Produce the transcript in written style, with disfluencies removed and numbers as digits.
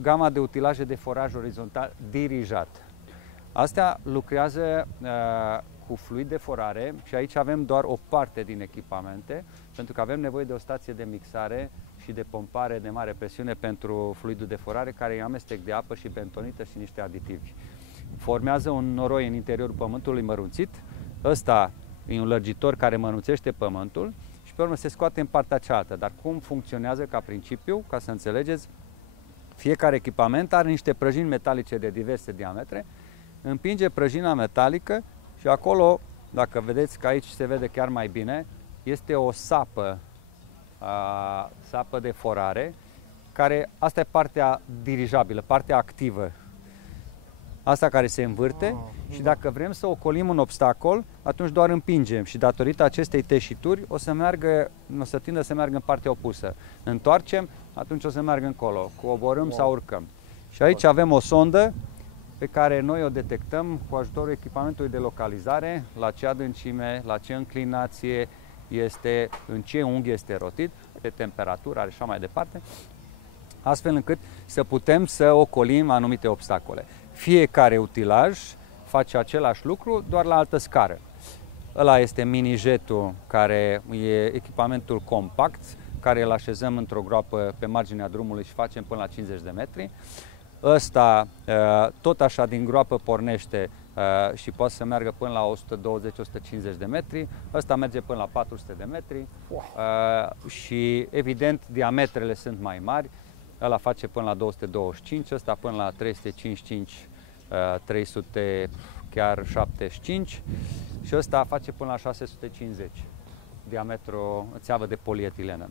gama de utilaje de foraj orizontal dirijat. Astea lucrează cu fluid de forare și aici avem doar o parte din echipamente, pentru că avem nevoie de o stație de mixare și de pompare de mare presiune pentru fluidul de forare, care e amestec de apă și bentonită și niște aditivi. Formează un noroi în interiorul pământului mărunțit. Ăsta e un lărgitor care mărunțește pământul și pe urmă se scoate în partea cealaltă. Dar cum funcționează ca principiu, ca să înțelegeți, fiecare echipament are niște prăjini metalice de diverse diametre, împinge prăjina metalică și acolo, dacă vedeți că aici se vede chiar mai bine, este o sapă, sapă de forare, care, asta e partea dirijabilă, partea activă. Asta care se învârte și dacă vrem să ocolim un obstacol, atunci doar împingem și datorită acestei teșituri o să tindă să meargă în partea opusă. Întoarcem, atunci o să meargă încolo, coborâm sau urcăm. Și aici avem o sondă pe care noi o detectăm cu ajutorul echipamentului de localizare, la ce adâncime, la ce înclinație este, în ce unghi este rotit, pe temperatură și așa mai departe, astfel încât să putem să ocolim anumite obstacole. Fiecare utilaj face același lucru, doar la altă scară. Ăla este mini-jetul, care e echipamentul compact, care îl așezăm într-o groapă pe marginea drumului și facem până la 50 de metri. Ăsta tot așa din groapă pornește și poate să meargă până la 120-150 de metri. Ăsta merge până la 400 de metri și evident diametrele sunt mai mari. Ăla face până la 225, ăsta până la 355, 300, chiar 75 și ăsta face până la 650 diametru țeavă de polietilenă.